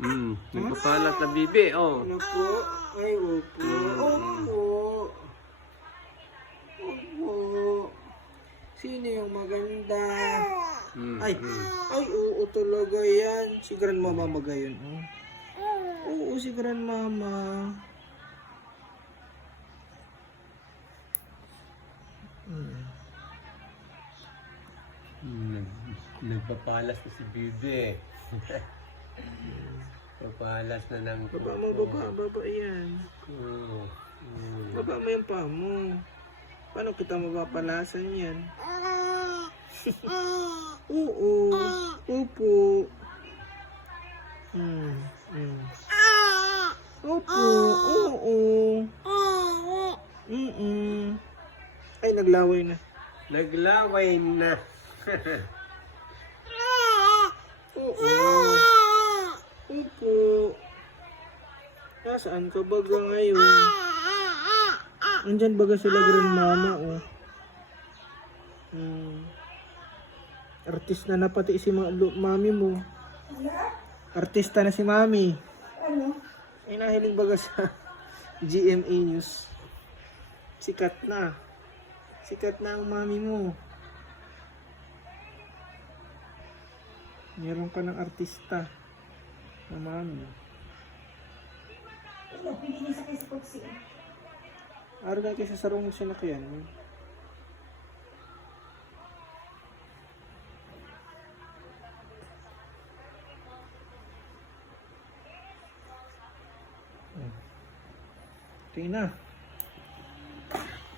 Nagpapalat na bibi, oh. Ano po? Ay, opo. Opo. Opo. Sino yung maganda? Ay, ay, oo talaga yan. Si Grandmama ba yun? Oh? Oo, si Grandmama. Nagpapalas na si bibi. Papalas na ng Baba mo, baba yan. Baba mo yung paa mo. Paano kita mapapalasan yan? Oo. Opo. Opo. Oo. Ay, naglaway na. Naglaway na. Oo. Opo. Nasaan ka baga ngayon? Andyan baga sila Grandmama, oh. Artist na pati si mami mo. Artista na si mami. Ano? Ay, nahiling baga sa GMA News. Sikat na. Sikat na ang mami mo. Meron ka ng artista na mami. Ano, pinili sa Facebook siya. Araw na kayo sa sarong siya na kayan. Tingnan na.